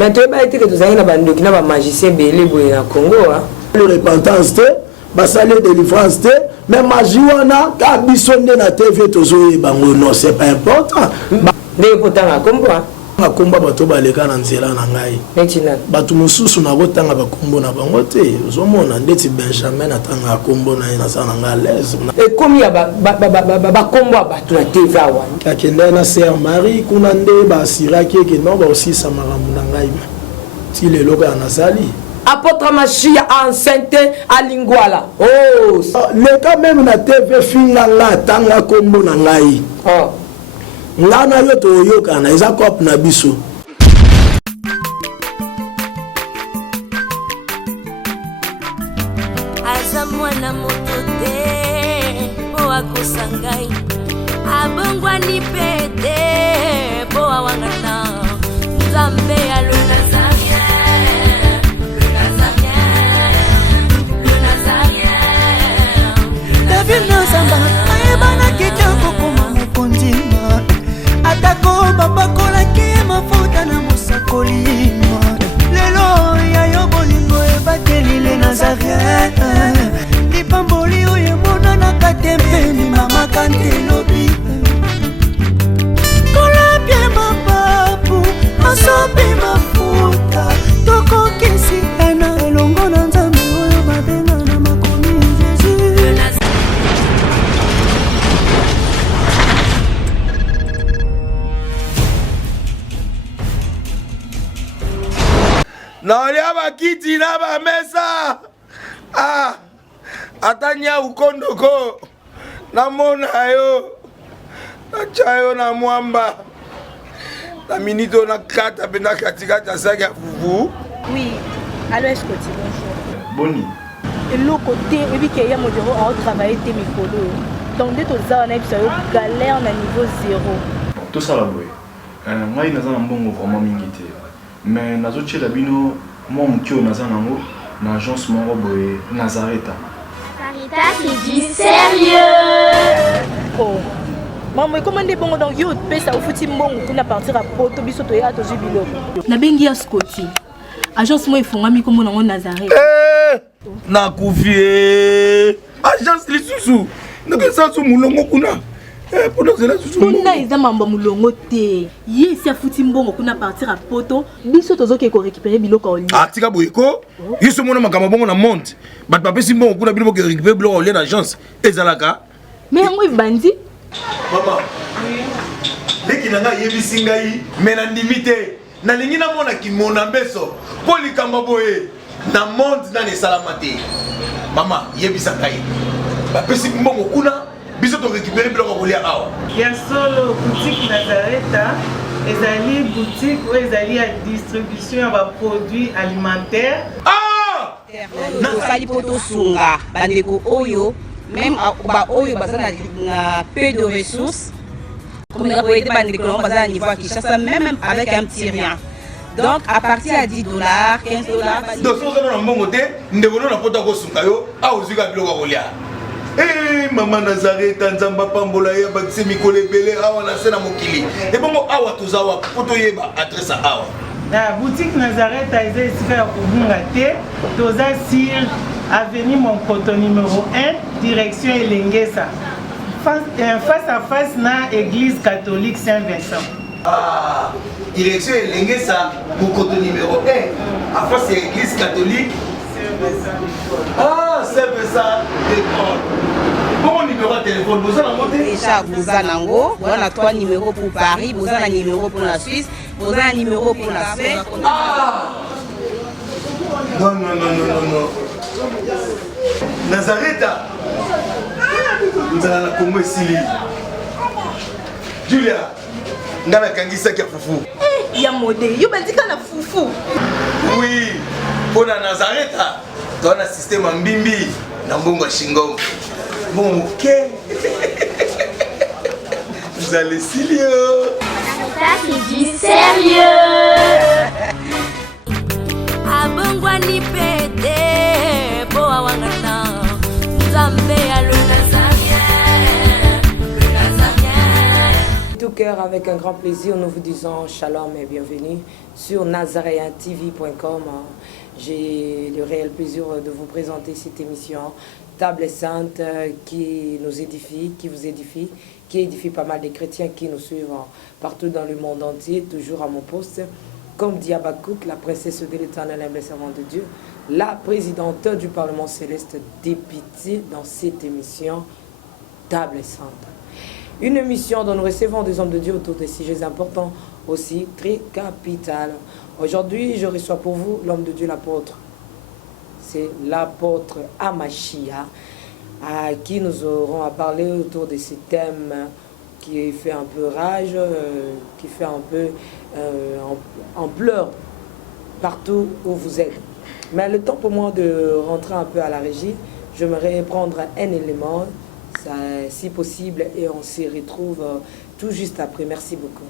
Mais tu as été que tu as un magicien belé au Congo. Le repentance, basale délivrance, mais magie wana ka bisonde na TV tozo bango non c'est pas important. Ndé pourtant à combat. Na komba bato baleka na nzela na ngai. Netina. Bato mususu na kotanga bakombo na bango te. Ozomona ndeti Benjamin atanga kombo na ina sana nga l'aise. Et combien ba combo bato na TV awa. Akende na sœur Marie kuna nde ba siraki ke non ba aussi samaramu na ngai. Ti le loka na sali. Apôtre Machia enceinte à Lingwala. Oh, le cas même na TV finga la tanga kombo na ngai. Oh. Ngana yo to yoka na eza kop na biso. Aza mwana moto te po akosangai. Abongwa ni pete po awangata. Nzambe alona zaria. Atako babakola ki mafuta na musakolima lelo ya yo bolingo ebatelile Nazareth lipamboli oyo mona na katempeni mama kantelobi kola pie mapapu masope mafuta tokokisi ena elongo na nzambe oyo babenga na makomi Jésus. Naolia bakiti na ba mesa. Ah. Atanya ukondoko. Namona yo. Nachayo na mwamba. La minito na kata bena katikata saki ya fufu. Oui. Allô, est-ce que tu bonjour. Boni. Et l'autre côté, et puis qu'il y a mon bureau à travailler tes micros. Donc dès que tu as un galère na niveau 0. Tout ça là boy. Moi il n'a pas un bon vraiment mingité. Mais nazo tchela bino moi mutio naza nango na agence moko boye Nazareta. Sarita c'est du sérieux. Oh. Maman comment des bon donc yo pe ça au fouti mbongo kuna partir à poto biso to ya to jubilo. Na bengi ya Scotty. Agence moi ifongami comme nango Nazareta. Na kufie. Agence lisusu. Ndeke sansu mulongo kuna. Pendant cela kuna eza mambo mulongo te. Ye si afuti mbongo kuna partir à poto biso tozoke ko récupérer biloko oli. Ah tika boyeko. Yiso mona makama bongo na monte. Bat pape si mbongo kuna biloko récupérer biloko oli na agence. Ezalaka. Mais yango bandi. Maman. Leki nanga yebisi ngai mena ndimite. Na lingi na mona ki mona beso. Poli kamba boye. Na monte na ne salamate. Maman yebisa ngai. Ba pesi mbongo kuna biso to récupérer biloko oli awa. Ya solo boutique Nazareta. Ezali boutique ou ezali à distribution de produits alimentaires. Ah! Nasali poto sunga bandeko oyo même ba oyo bazana na peu de ressources comme les boyete bandeko bazana niveau à Kinshasa même avec un petit rien. Donc à partir à $10, $15. Donc si vous avez un bon côté, nous devons na poto ko sunga yo a ozuka biloko olia. Eh maman Nazareta nzamba pambola ya bakise mikole belé awa na sena mokili. Et bongo awa tozawa poto yeba adresse awa. La boutique Nazareta est ici à Kubungate, Toza Sir, avenue Monkoto numéro 1, direction Elengesa. Face à face na église catholique Saint-Vincent. Ah, direction Elengesa, Monkoto numéro 1, à face à l'église catholique Saint-Vincent. Ah, Saint-Vincent d'école. Bon numéro de téléphone, vous en avez déjà Bouzanango, on a 3 numéros pour Paris, vous avez un numéro pour la Suisse, vous avez un numéro pour la Suisse. Ah! Non, non, non, non, non, non. Nazareta! Nous allons la Congo Sili. Julia, nous allons la Kangisa qui a foufou. Il y a modé, il y a un foufou. Oui, pour la Nazareta, tu as un système en bimbi, dans Bongo Shingo. Bon, ok. Vous allez Silio. Ça c'est du sérieux. Abongwa ni pete po awangata. Nzambe alona zaria. cœur, avec un grand plaisir, nous vous disons shalom et bienvenue sur nazaréentv.com. J'ai le réel plaisir de vous présenter cette émission Table Sainte qui nous édifie, qui vous édifie, qui édifie pas mal de chrétiens qui nous suivent partout dans le monde entier, toujours à mon poste. Comme dit Habakkuk, la princesse de l'Éternel, humble servante de Dieu, la présidente du Parlement céleste députée dans cette émission Table Sainte. Une émission dont nous recevons des hommes de Dieu autour de sujets importants, aussi très capital. Aujourd'hui, je reçois pour vous l'homme de Dieu, l'apôtre. C'est l'apôtre Amashia, à qui nous aurons à parler autour de ces thèmes qui fait un peu rage, qui fait un peu ampleur partout où vous êtes. Mais le temps pour moi de rentrer un peu à la régie, j'aimerais prendre un élément, ça, si possible, et on s'y retrouve tout juste après. Merci beaucoup.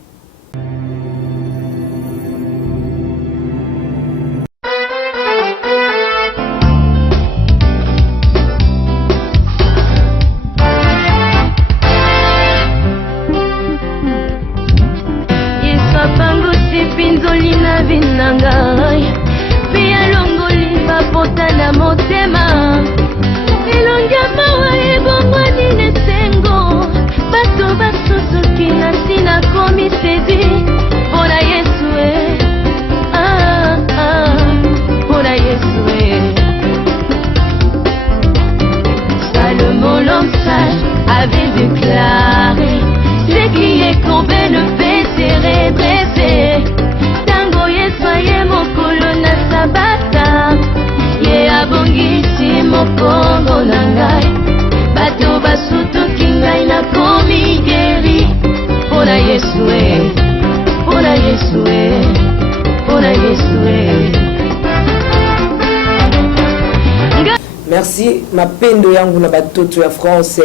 Merci, mapendo yangu na batoto ya France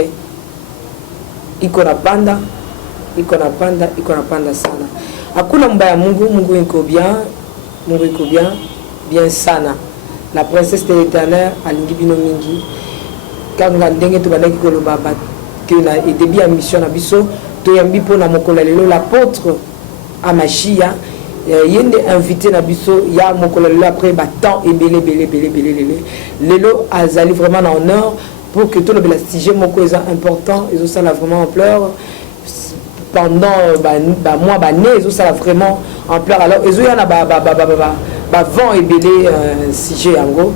iko na panda sana. Hakuna mbaya, Mungu iko bien, bien sana. La princesse de l'Éternel alingi bino mingi. Kanga ndenge to banaki ko loba ba que na et début à mission na biso to yambi pona mokolo lelo l'apôtre Amashia yende invité na biso ya mokolo lelo après ba temps et belé lelo azali vraiment en honneur pour que tout le sujet moko est important et ça la vraiment ampleur pendant mois né ça la vraiment ampleur. Alors ezo ya na ba vent et belé sujet yango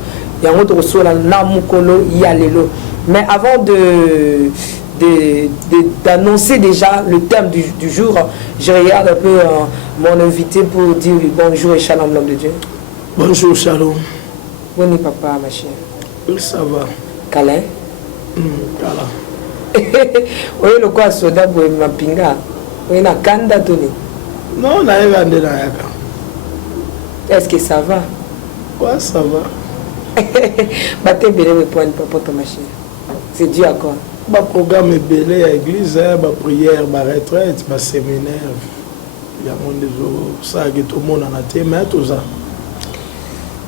to reçoit na mokolo ya lelo. Mais avant d'annoncer déjà le thème du jour, je regarde un peu mon invité pour dire bonjour et shalom, l'homme de Dieu. Bonjour, shalom. Bonjour papa, ma chère. Ça va. Câlin. Câlin. Oui, le quoi, soda, ma pinga. Oui, na kanda toni. Non, na evande na yaka. Est-ce que ça va? Ouais, ça va. Battez bien le point pour ta machine. C'est Dieu à quoi? Ba programme est belé à l'église, ba prière, ba retraite, ba séminaire. Il y a mon déso ça que tout le monde en a été mais tout ça.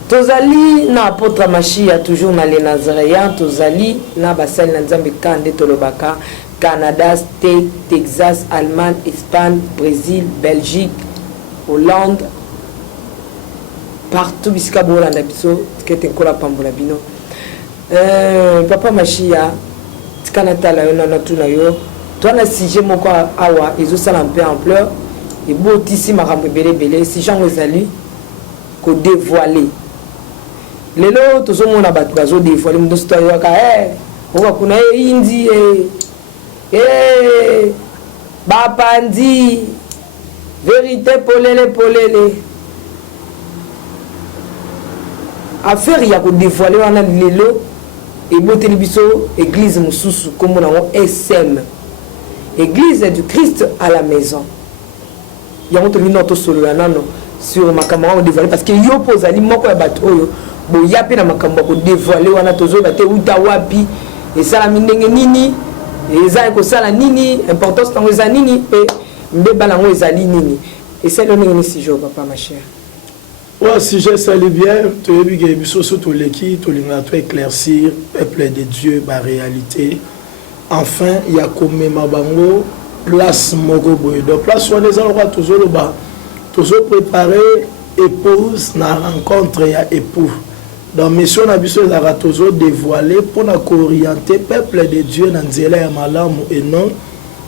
Tozali na apôtre Machia toujours na les Nazaréens, tozali na basali na Nzambe kande tolobaka, Canada, States, Texas, Allemagne, Espagne, Brésil, Belgique, Hollande. Partout bisika bolanda biso tikete nkola pambola bino. Papa Machia kanatala yo na tuna yo toi na sujet moko awa ezo sala un peu ampleur et botisi makambo belé si jango ezali ko dévoiler lelo tozo mona bato bazo dévoiler ndo story waka oka kuna indi bapandi vérité polele affaire ya ko dévoiler wana lelo et boteli biso église mususu comme on a SM église du Christ à la maison. Il y a notre solo nano sur ma caméra dévoiler parce que yo pozali moko ya bato oyo bo yapi na makambo ko dévoiler wana tozo bate uta wapi et ça la mindenge nini et ça ko sala nini importance tango za nini et mbeba lango ezali nini et c'est le nini si jo papa ma chère. Ouais, si je salue bien, tu as vu que tu éclaircir, peuple de Dieu, ma réalité. Enfin, il y a comme ma bango, place Mogoboy. Donc place on est alors toujours préparer épouse na rencontre ya époux. Donc mission na biso ezaka toujours dévoiler pour na orienter peuple de Dieu na nzela ya malamu et non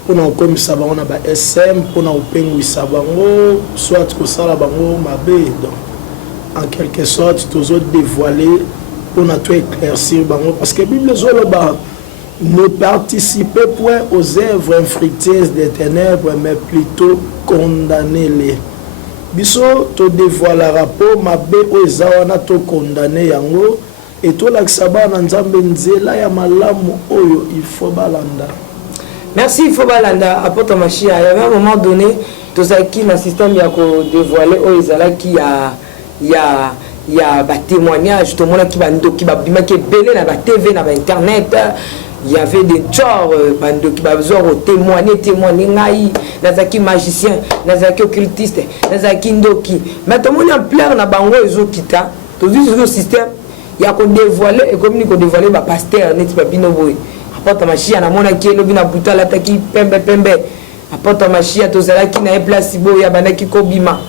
pour na komisa bango na ba SM pour na opengwisa bango soit kosala bango mabe. Donc en quelque sorte toujours dévoiler pour na tout éclaircir bango parce que Bible zoloba ne participez point aux œuvres infructueuses des ténèbres mais plutôt condamnez-les. Biso to dévoilara po mabe o ezawana to condamner yango et to laksaba na nzambe nzela ya malamu oyo il faut balanda. Merci, il faut balanda. Apôtre Machia, il y avait un moment donné, tout ça qui dans le système, il y a dévoilé au Isala qui il y a des témoignages, tout le monde qui est belé dans la TV, dans Internet. Il y avait des genres qui ont témoigné, Nazaki magicien, Nazaki occultiste, Nazaki ndoki. Mais tout le monde est en plein dans bango et kita. Tout le système, il y a qu'on dévoilé et comme nous qu'on dévoilé ba pasteur net pa binoboy. Apôtre Machia na mona ki lobi na buta la taki pembe. Apôtre Machia to zala ki na place boya banaki kobima.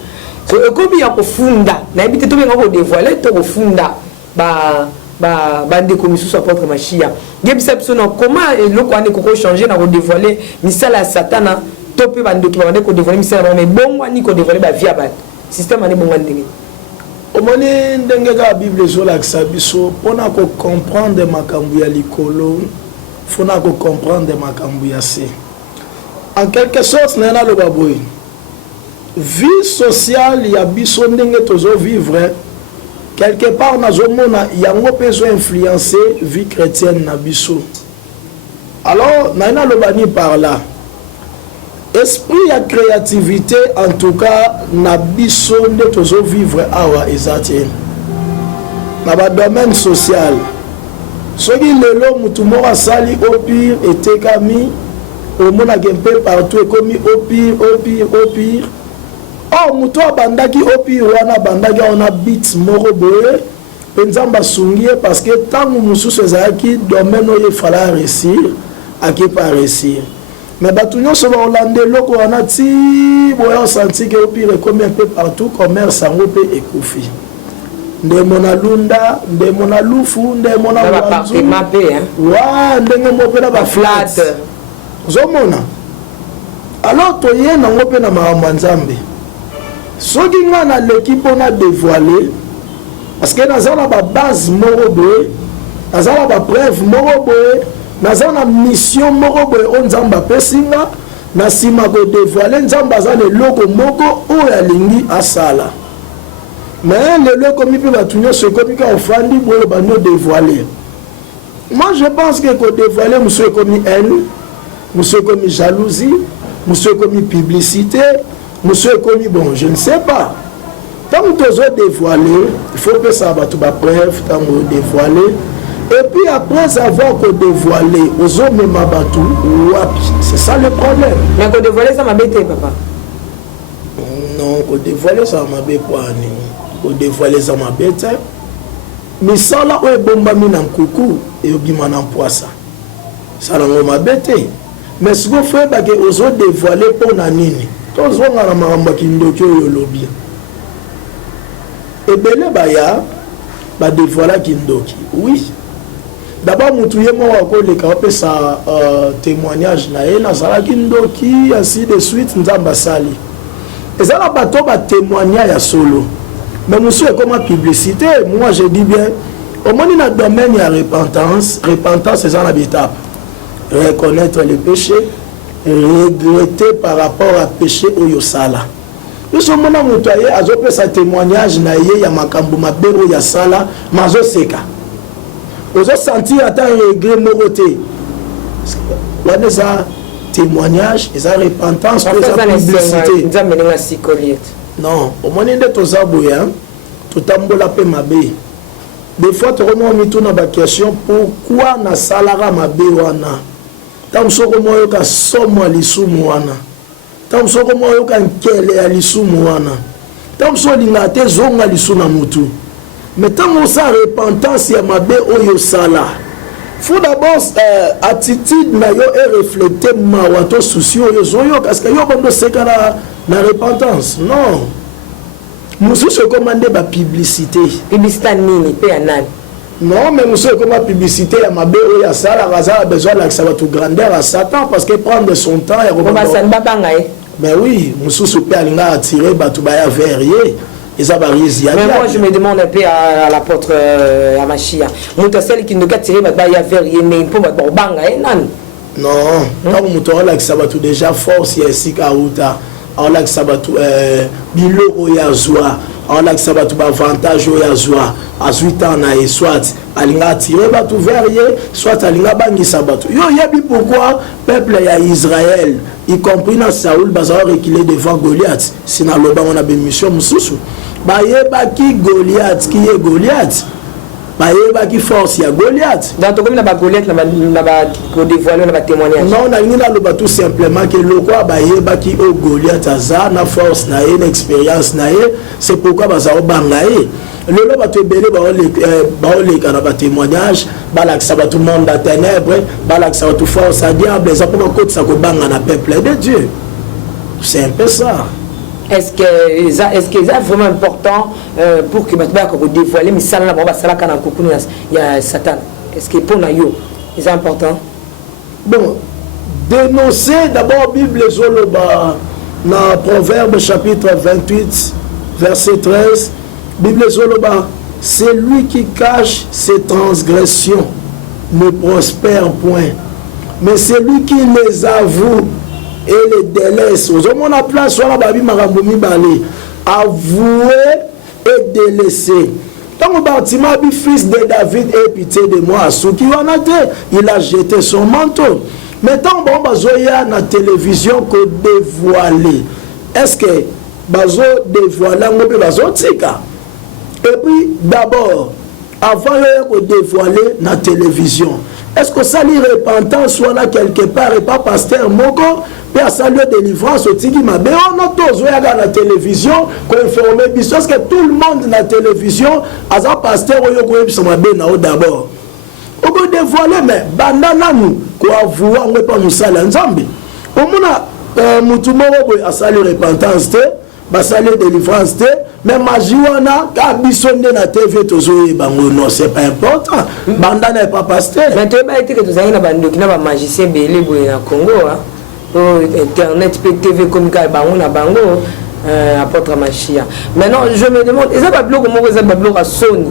So ekobi ya kofunda. Na ebite to benga ko dévoiler to kofunda bande komisusu apôtre Machia. Gebisa biso na comment eloko ane ko changer na ko dévoiler misala ya satana to pe bande ki bande ko dévoiler misala mais bongo ani ko dévoiler ba via ba système ane bongo ndenge. Omoni ndenge ka Bible zolakisa biso pona ko comprendre makambu ya likolo fona ko comprendre makambu ya se. En quelque sorte na lo baboy vie sociale ya biso ndenge tozo vivre quelque part na zomona yango peso influencer vie chrétienne na biso. Alors na lo bani par là esprit ya créativité en tout cas na biso nde tozo vivre awa ezatien na ba domaine social soki lelo mutu moko asali au pire etekami omona gempe partout ekomi au pire or mutu abandaki au pire wana bandaki ona bit moko boye penzamba sungie parce que tangu mususu ezalaki domaine oyo efala réussir aki pas réussir. Mais batu nyonso ba Hollande loko wana ti boya senti que au pire comme un peu partout commerce sango pe ekufi. Nde mona lunda, nde mona lufu, nde mona wanzu. Wa ndenge mopena ba flat. Zomona. Alors to ye na ngope na makambo nzambe. Soki nga na l'équipe on a dévoilé parce que nazala ba base moko boye, nazala ba preuve moko boye. Nazana mission moko boye on nzamba pesinga na sima ko dévoiler nzamba za le logo moko o ya lingi asala mais le logo mi pe batunyo se komi ka ofandi boye bano dévoiler. Moi je pense que ko dévoiler monsieur komi haine, monsieur komi jalousie, monsieur komi publicité, monsieur komi bon je ne sais pas. Tant que tu as dévoilé, il faut que ça va tout ba preuve tant que dévoiler. Et puis après avoir dévoilé aux hommes et Mabatou, c'est ça le problème. Mais qu'on dévoilé ça m'a bêté, papa. Non, qu'on dévoilé ça m'a bêté. Qu'on dévoilé ça m'a bêté. Mais ça là, on est bomba min en coucou et on bima en poisson. Ça là, on m'a bêté. Mais ce qu'on fait, c'est qu'on a dévoilé pour Nanini. Tous on a maramba qui nous donne le lobby. Et bien là, bah dévoilé qui nous donne. Oui. D'abord, Moutouye Mouako, les capés, sa témoignage, Nazaraki Ndoki, ainsi de suite, Nzambasali. Et ça, là, un témoignage à solo. Mais monsieur, comme publicité, moi je dis bien, au moins, dans le domaine, il y a repentance. Repentance, c'est un habitat. Reconnaître les péchés, regretter par rapport à péché au Yosala. Nous sommes là, Moutouye, à zopé sa témoignage, il y a Makambu, Mabero, Yasala, Mazo Seka. Vous avez senti à un regret moroté. Là, il y a témoignage, il y a repentance, il y a publicité. Non, au moins, il y a des abouillants, tout le monde ma bé. Des fois, tu remontes dans la question pourquoi na salara ma bé wana. Tant que moi, il y a somme à l'issoumu wana. Tant que moi, il y a kele à l'issoumu wana. Tant que il y a des zonga l'issoumu mutu. Mais tant que ça repentance ya mabe oyo sala faut d'abord attitude na yo et refléter mawato souci oyo zoyo parce que yo bondo seka na repentance non musu se commander ba publicité nini pe anani non mais musu se commander publicité ya mabe oyo sala raza besoin la ça va tout grandeur à Satan parce que prendre son temps et mais oui musu se peut alinga attirer batu ba ya verrier. Mais moi je me demande un peu à l'apôtre Amashia. Muto celle qui nous a tiré ba ya verrier mais pour banga nan. Non, tant muto la ça va tout déjà force ici kauta. On la ça va tout bilo oyazwa. On la ça va tout avantage oyazwa. À 8 ans na soit alinga tiré ba tout verrier, soit alinga bangi sabato. Yo yebi pourquoi peuple ya Israël y compris dans Saoul bazar reculer devant Goliath. Sina loba on a ben mission mususu. Bayeba ki Goliath qui est Goliath. Bayeba ki force ya Goliath. Dans ton comme na ba Goliath na ba ko dévoiler na ba témoignage. Non, na ngina loba tout simplement que le quoi bayeba ki o Goliath aza na force na une expérience na c'est pourquoi bazao bangaye. Le lot va te belé ba le kana ba témoignage, ba la ça va tout monde dans ténèbres, ba la ça va tout force à diable, ça pour côté ça ko banga na peuple de Dieu. C'est un peu ça. Est-ce que c'est vraiment important pour que maintenant qu'on dévoile mais ça là va ça là quand il y a Satan. Est-ce que pour nous c'est important? Bon, dénoncer d'abord Bible zoloba dans Proverbe chapitre 28 verset 13. Bible zoloba, c'est lui qui cache ses transgressions ne prospère point, mais c'est lui qui les avoue et les délaisse. Aux hommes on a place sur la babi maramboumi balé, avouer et délaisser. Tant que bâtiment fils de David ait pitié de moi, ce qui en a été, il a jeté son manteau. Mais tant bon bazoya na télévision que dévoilé. Est-ce que bazo dévoilé ngopé bazo tika? Et puis d'abord, avant de dévoiler la télévision, est-ce que ça lui repentant soit là quelque part et pas pasteur Moko, puis à ça lui délivrance au Tigi Mabé, on a tous regardé la télévision, qu'on informe, parce que tout le monde dans la télévision, à ça pasteur Mabé d'abord. On peut dévoiler, mais bandana nous, quoi voir, on ne peut pas nous saler en Zambie. Au moins, Moutoumoro à ça lui repentance, basale délivrance mais majiwana ka bisonde na TV tozoye bango non c'est pas important banda n'est pas pasteur mais tu ba été que tozali na bando kina ba magicien belé boye na Congo internet TV comme ka bango na bango apôtre Machia maintenant je me demande est-ce que blog mo est blog à Sony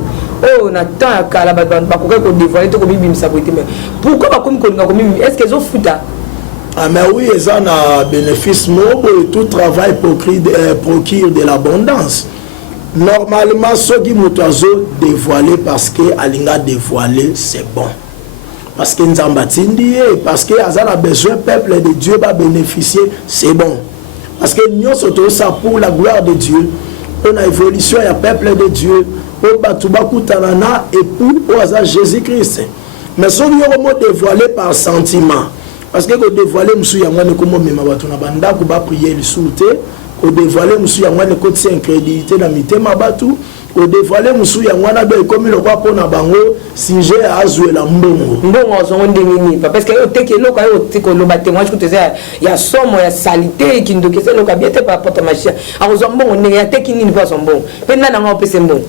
oh na temps kala ba ko ko dévoiler to ko bimisa boité mais pourquoi ba comme ko est-ce que zo futa? Ah mais oui, ils ont un bénéfice et tout travail procure de l'abondance. Normalement, ce qui m'a dévoilé parce que Alinga dévoilé, c'est bon. Parce que nous avons bâti, parce que Azan a besoin, peuple de Dieu va bénéficier, c'est bon. Parce que nous sommes ça pour la gloire de Dieu. On a évolution, il y a peuple de Dieu. On va tout tanana et pour Jésus-Christ. Mais ce qui est dévoilé par sentiment. Parce que dévoiler monsieur yangwane comme mema batu na banda ko ba prier le souté ko dévoiler monsieur yangwane ko tient crédibilité na mitema batu ko dévoiler monsieur yangwana be comme le roi pona bango sujet azwe la mbongo zo ndengini parce que o teke loko ayo teko lo ba témoignage ko teze ya somo ya salité qui ndoke se loka bien te par porte machia azo mbongo ne ya teki nini kwa sombongo pe nana nga opese mbongo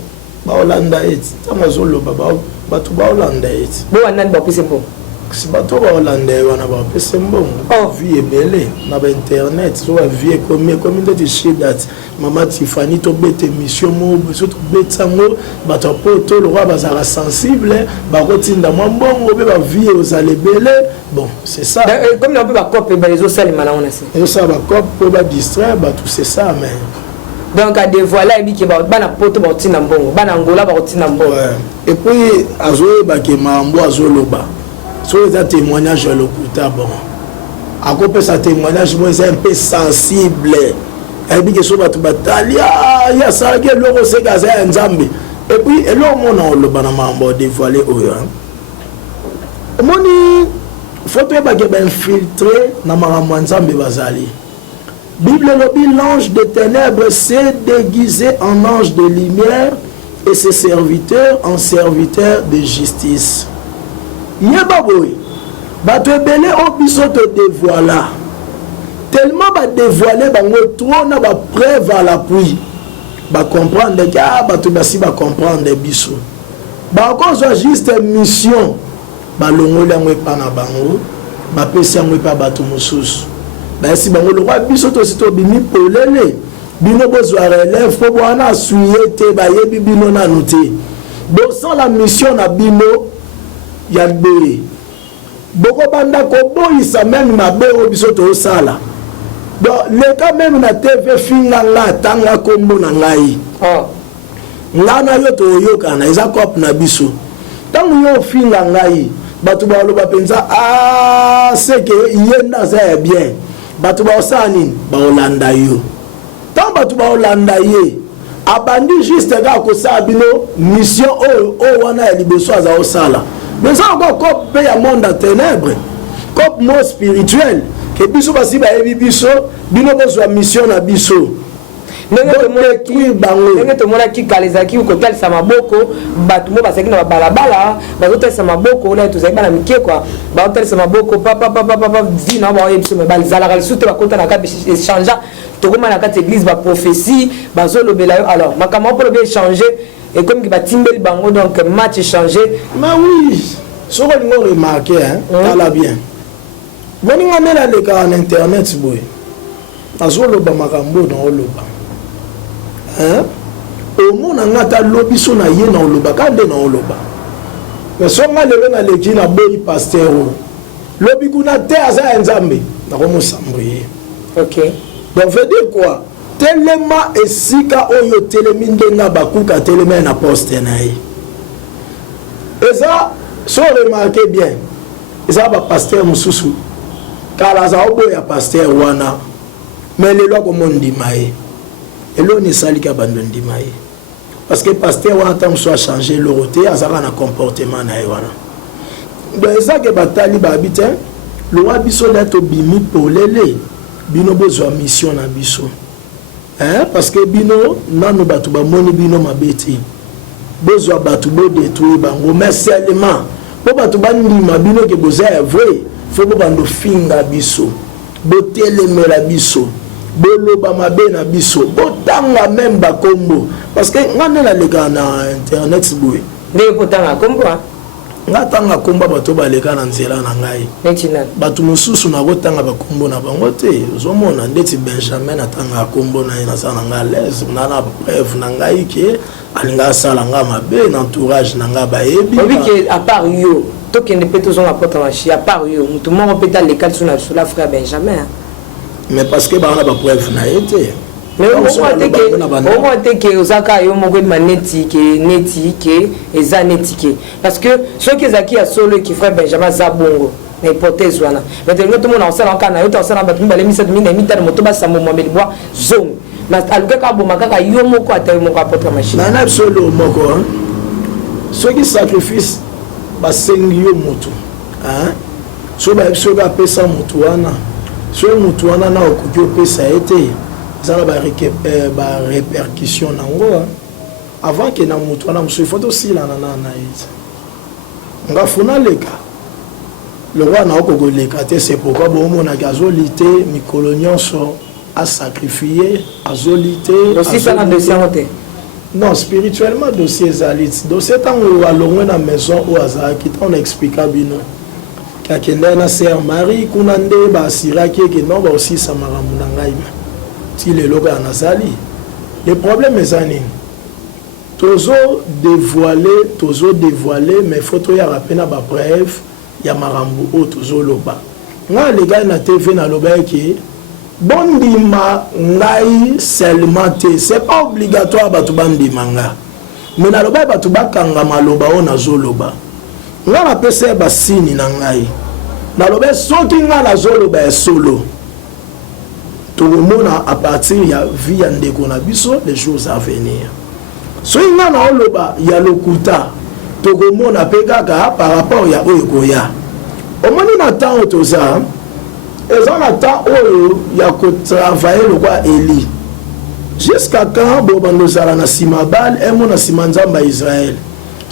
ba olanda et tamazo lo baba batu ba olanda et bo wanani ba opese mbongo si bato ba hollandais wana ba pese mbongo vie ebele na ba internet so ba vie comme de shidat mama Tiffany to bete mission mo so to betango bato poto le roi bazara sensible ba rotinda mbongo be ba vie aux alebele bon c'est ça comme on peut ba copie ba les autres salima là on a ça et ça ba copie pour ba distraire ba tout c'est ça mais donc à dévoiler et que bana poto ba rotinda mbongo bana ngola ba rotinda mbongo et puis azoe ba ke mambo azoloba. Sur les témoignages le couta bon. À côté ça témoignage moi c'est un peu sensible. Et puis que sur votre bataille il y a ça que le rose gazé en Zambie. Et puis là on le banama dévoilé oyo. Moni faut pas que ben filtrer na marambo Nzambe bazali. Bible lobi l'ange des ténèbres s'est déguisé en ange de lumière et ses serviteurs en serviteurs de justice. yeba boye bato ebele o biso to dévoila tellement ba dévoiler bango trop na ba preuve à l'appui ba comprendre que bato basi ba comprendre biso ba cause juste mission ba longoli yango epa na bango ba pesi yango epa bato mosusu ba si bango le roi biso to sito bimi polele bino bozwa relève po bwana suye te ba yebi bino na noté bo sans la mission na bino ya be boko banda ko boyisa même mabe o biso to sala donc le cas même na TV finga nga tanga kombo na ngai ngana yo to yoka na eza kop na biso tangu yo finga ngai batu ba lo ba penza c'est que yenda ça bien batu ba osani ba olanda yo tant batu ba olanda ye abandi juste ga ko sabino mission o wana ya liboso aza osala mais ça encore cop pe ya monde à ténèbres cop mo spirituel que biso basi ba yebi biso bino bozwa mission na biso ndenge tomona kikala ezalaki kotalisa maboko bato mo bazalaki na babalabala bazotalisa maboko na tozalaki bana mike kua bazotalisa maboko papapapapa vi na baoye biso me bazalaka lisusu te bakota na kati échange tokoma na kati église baprophétie bazolobela yo alors makambo mpo lobi échange ekomi batimbeli bango donc match échangé mais oui soko lingo remarqué tala bien boninga ndenge alekaka na internet boye azoloba makambo na oloba omona nga ata lobi so na ye na oloba ka nde na oloba mais so nga lelo naleki na boyi paster o lobi kuna te aza ya nzambe nakomosambo ye ok donc veut dire quoi telema esika oyo telemi ndenga bakuka telema na poste na ye eza so remarqué bien eza bapaster mosusu kala aza oboya paster wana mais lelo akomondima ye elo ne salika bando ndima ye parce que pasteur wana tant soit changer le roté azaka na comportement na ye wana donc eza ke batali ba habitant le roi biso na to bimi polele bino bozwa mission na biso parce que bino nanu batu ba moni bino mabeti bozwa batu bo détruire bango mais seulement po batu ba ndima bino ke boza vrai faut bo bando finga biso bo telemela biso boloba mabe na biso botanga même bakombo parce que ngane na leka na internet boy ndenge kotanga kombo ngatanga komba bato baleka na nzela na ngai netina bato mosusu na kotanga bakombo na bango te ozomona ndeti Benjamin atanga kombo na ye na sa na ngai l'aise na preuve na ngai ke alinga sala nga mabe na entourage na nga bayebi obi ke à part yo tokende pe tozonga porte marché à part yo mutu moko pe ta lekal sur la frère Benjamin mais parce que bana ba preuve na été mais au moins que osaka yo moko maneti que eza netike parce que ceux qui zaki a solo qui frère Benjamin Zabongo na hypothèse wana mais tout le monde en sala kana yo ta sala ba tumba le misa mina mita moto ba samo Mohamed Bois zone mais aluka ka bo makaka yo moko ata moko apôtre machine na absolu moko ceux qui sacrifice ba sengi yo moto so ba so ba pesa moto wana so mutu wana na okoki opesa ete ezala ba répercussion nango avant que na mutu wana mosusu faut aussi la na eza nga funa leka le roi na okoleka te c'est pourquoi bomonaki azolite mikolo nyonso a sacrifié azolite aussi ça na dossier te non spirituellement dossier ezali dossier ntango alongwe na maison oyo azalaki ntango na explika bino kakende na sœur Marie kuna nde basiraki eke non baosisa makambo na ngai ti lelo kaka nazali le problème eza nini tozo dévoiler mais faut toyaka mpe na bapreuve ya makambo oyo tozoloba ngai alekai na tv naloba eke bondima ngai seulement te c'est pas obligatoire bato bandima nga mais naloba bato bakanga maloba oyo nazoloba nga napesa basini na ngai naloba soki nga nazoloba ya solo tokomona à partir ya vie ya ndeko na biso les jours à venir soki nga naoloba ya lokuta tokomona mpe kaka par rapport ya oyo koya omoni na temps oyo toza eza na temps oyo ya kotravaille lokwa Eli jusqu'à quand bobando ozala na nsima bale emo na nsima nzambe ya Israel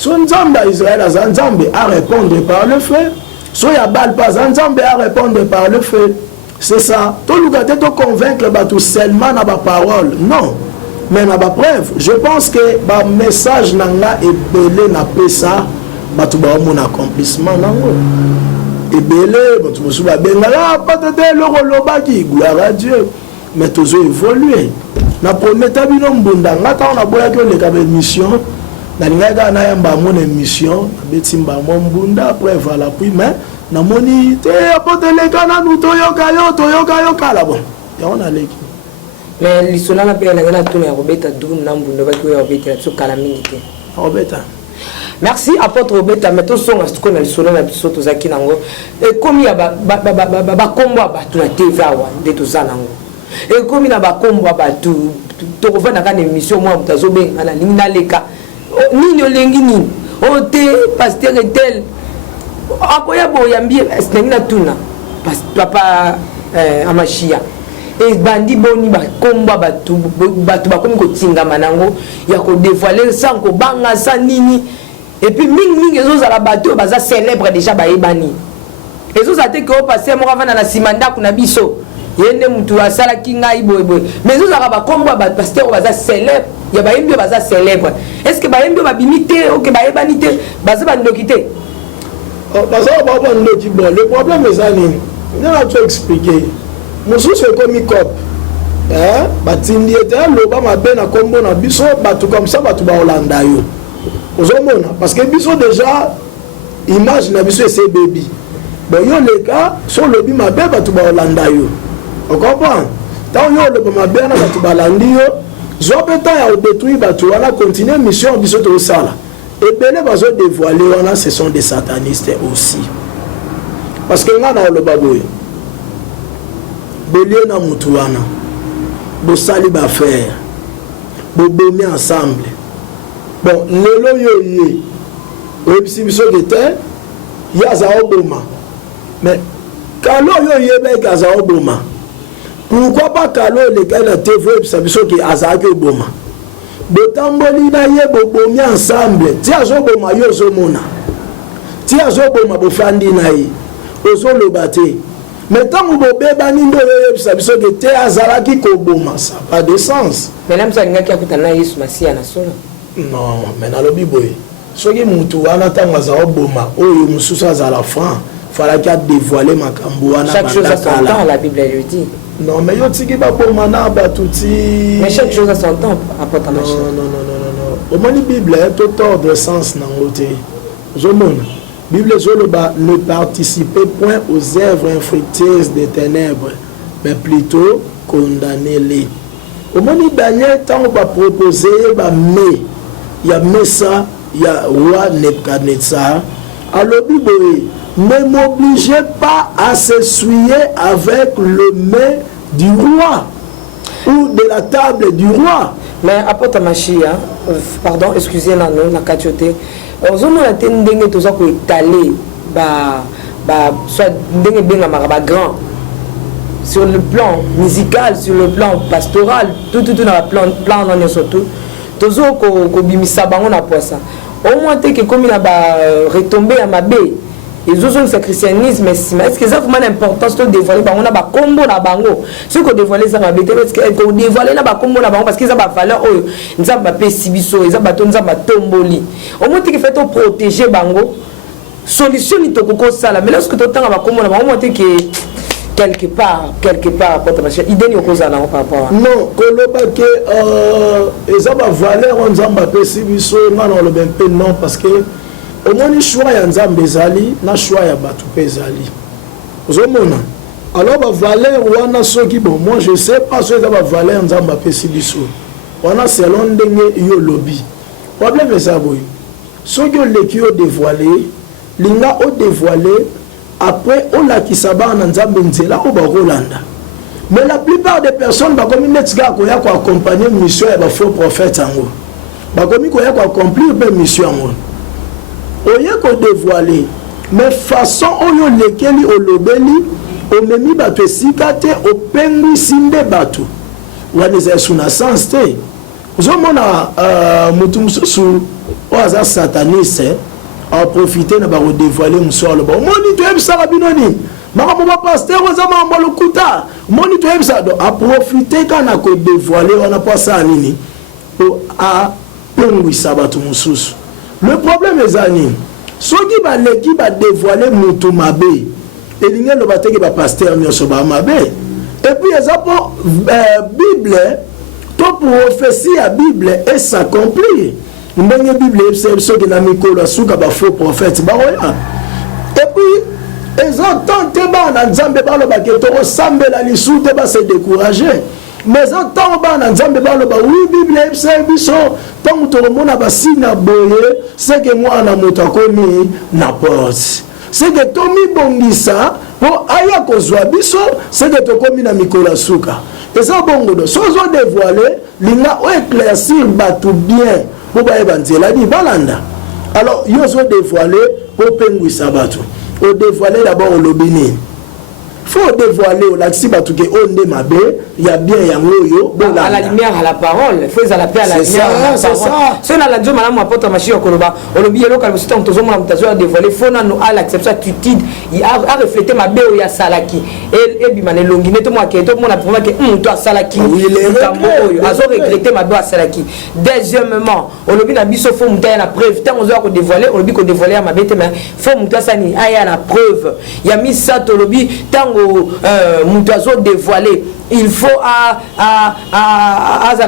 so nzambe ya Israël aza nzambe à répondre par le feu, so ya Baal pas nzambe à répondre par le feu. C'est ça. Tout le monde te convaincre tout seulement na ba parole. Non. Mais na ba preuve. Je pense que ba message nanga est belé na pesa batu ba mon accomplissement nango. Et belé batu musu ba benga pas de le roloba qui gloire à Dieu. Mais tous évoluer. Na prometa bino mbunda ngata on a boya que le ka mission. Na linga na yamba mon émission, betimba mon mbunda preuve à l'appui mais namoni te apoteleka na nutoyoka yo kala bon ya on aleki mais lisola na pena ngana tuna ya Robeta dum na mbundo ba ko ya Robeta so kala mingi te Robeta. Merci apôtre Robeta mais to songa ce qu'on a lisola na biso to zaki nango et comme ya ba kombo ba tu na TV awa de to zanango et comme na ba kombo ba tu to kovana kana émission moi mutazo benga na linga leka nini olengi nini o te pasteur tel akoya boyambie sinangina tuna papa amashia et bandi boni ba komba batu bakomi kotingama nango ya ko dévoiler sans ko banga sa nini et puis mingi ezozala bato baza célèbre déjà bayebani ezozala te ko passer mo avana na simanda kuna biso yende mutu asala kinga iboyeboy mais ezozala ba komba ba pasteur baza célèbre ya bayembi baza célèbre est-ce que bayembi babimité o que bayebani te baza bandokité. Le problème est ça, on a tout expliqué. Monsieur c'est comme il cop. Batindi était loba mabe na kombo na biso batu comme ça batu ba Hollanda yo. Ozomona parce que biso déjà image na biso c'est baby. Bon yo les gars sur le bi mabe batu ba Hollanda yo. On comprend? Tant yo le ba mabe na batu ba landi yo, zo beta ya détruire batu wana continuer mission biso to sala. Et bien les bases dévoilés, ce sont des satanistes aussi. Parce que là, dans le baboui, Bélier na Moutouana, Bossali va faire, Bobomi ensemble. Bon, Lelo Yoye, Websi Biso Gete, Yaza Oboma. Mais, Kalo Yoye Bek Yaza Oboma. Pourquoi pas Kalo les gars de la TV Websi Biso qui Yaza Oboma? Botamboli na ye bobomi ensemble ti azoboma yo zomona ti azoboma bofandi na ye ozoloba te mais ntango bobebani nde oyebisa biso ke te azalaki koboma ça pas de sens. Mais nam salingaki akutana na Yesu Masiya na solo. Non mais nalobi boye soki mutu wana ntango azoboma oyo mosusu azala franc falaki adévoiler makambo wana. Chaque chose a son temps, la Bible le dit. Non mais yo tiki ba bomana batuti. Mais chaque chose a son temps apôtre Amashia. Non. Au moins la Bible est tout ordre sens nangote. Zomon. Bible zoloba ne participez point aux œuvres infructueuses des ténèbres, mais plutôt condamnez-les. Au moins Daniel tant va proposer ba mais il y a Messa, il y a roi Nebuchadnezzar. Alors Bible ne m'obligez pas à s'essuyer avec le mets du roi ou de la table du roi. Mais apôtre Machia, pardon, excusez-moi, la cachotée. Nous avons toujours étalé, soit grand, sur le plan musical, sur le plan pastoral, tout dans le plan non surtout. Toujours qu'on bimisa bango na poisson. Au moins que comme il a retombé à ma baie. Ils ont ce christianisme, mais est-ce que ça a vraiment l'importance de dévoiler? On a un combo na bango. Ce qu'on dévoile, ça va bêter. Est-ce qu'on dévoile na combo na bango parce qu'ils ont pas valeur. Ils ont pas pessibiso, ils ont pas tomboli. Au moins que fait protéger bango. Solution ni to koko sala. Mais lorsque tu entends na combo na bango, au moins que quelque part, pour ta idée ni cause là par rapport. Non, koloba que ils ont pas valeur, on ont pas pessibiso, non le ben non parce que au moins choix ya nzambe ezali na choix ya batu pe ezali ozomona alors ba valeur wana soki bon moi je sais pas so eza ba valeur nzambe apesi biso wana selon ndenge yo lobi problème eza boy soki oleki yo dévoiler linga o dévoiler après on lakisa ba na nzambe nzela o ba kolanda mais la plupart des personnes ba komi netika ko ya ko accompagner mission ya ba faux prophètes ango ba komi ko ya ko accomplir pe mission ango oye ko dévoiler mais façon oyo lekeli olobeli omemi bato esika te opengwi sinde bato wana eza suna sens te ozomona mutu mosusu aza sataniste a profité na ba dévoiler musolo ba moni to ebisa binoni maka mo pasteur oza mamba lokuta moni to ebisa do a profité kana ko dévoiler on a pas ça nini pour a pengwisa batu mususu. Le problème est ani soki ba leki ba dévoiler mutu mabe elinga lo bateki ba pasteur nyoso ba mabe et puis eza po Bible to prophétie à Bible et s'accomplir. Ndenge Bible ebisa ke na mikolo suka ba faux prophète ba oya. Et puis ils ont tenté ba nzambe ba lo ba ke to sambela lisu te ba se décourager. Mais en tant que nzambe ba lo ba oui Bible ebisa biso tant to mona ba sina boye c'est que moi na motakomi na porte. C'est que Tommy Bongisa pour aya kozwa biso c'est que to komi na mikolo suka. Et ça bongo do sozo dévoiler linga o éclaircir batu bien pour ba ebanzela di balanda. Alors yo so dévoiler pour pengwisa batu. O dévoiler d'abord au lobini. Faut dévoiler au laxi batu ke onde mabe ya bien yango yo à la lumière à la parole faut à la paix à la lumière c'est ça c'est na la ndio malamu apota machio koloba olobi yelo ka bisito mtozo mona mtazo a dévoiler faut na no à l'acceptation attitude il a refléter mabe o ya salaki et bimane longi neto moi ke to mona vraiment que to salaki il azo regretter mabe a salaki. Deuxièmement olobi na biso faut mutaya na preuve tant ozo ko dévoiler olobi ko dévoiler à mabe te mais faut mutasa sani aya na preuve ya misa to olobi tant mutazo dévoiler il faut à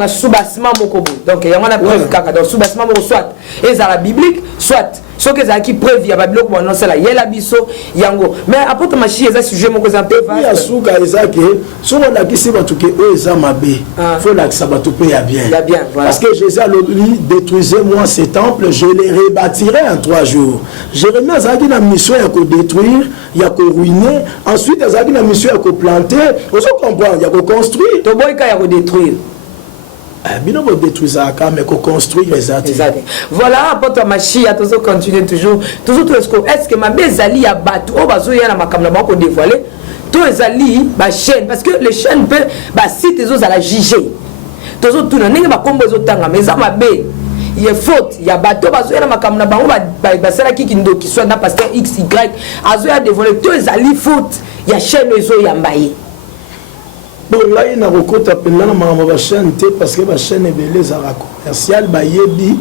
la soubassement mokobo donc il y a une preuve kaka donc soubassement moko soit et ça la biblique soit ce que ça qui preuve ya babilo ko non c'est la yela biso yango mais apôtre machi eza sujet moko za peu va ya suka ezake so on a kisi batuke o eza mabe faut la que ça batupe ya bien voilà. Parce que Jésus a dit détruisez-moi ce temple je les rebâtirai en 3 jours. Jérémie azaki na mission ya ko détruire ya ko ruiner ensuite azaki na mission ya ko planter on se comprend ya ko construire to boy ka ya ko détruire bino bo détruire aka mais ko construire exact. Voilà apôtre machi a toujours continuer toujours est-ce que ma bezali ya batu o bazo ya na makamla ba ko dévoiler to ezali ba chaîne parce que les chaînes peut ba site ezo za la juger toujours tout na ninga ba kombo ezo tanga mais za mabe il est faute il y a bateau bazo na makamla ba ba sala kiki ndo qui soit na pasteur XY azo ya dévoiler to ezali faute ya chaîne ezo ya mbaye. Bon là il n'a rekota pendant na ma chaîne parce que ma chaîne est belé za commercial ba yebi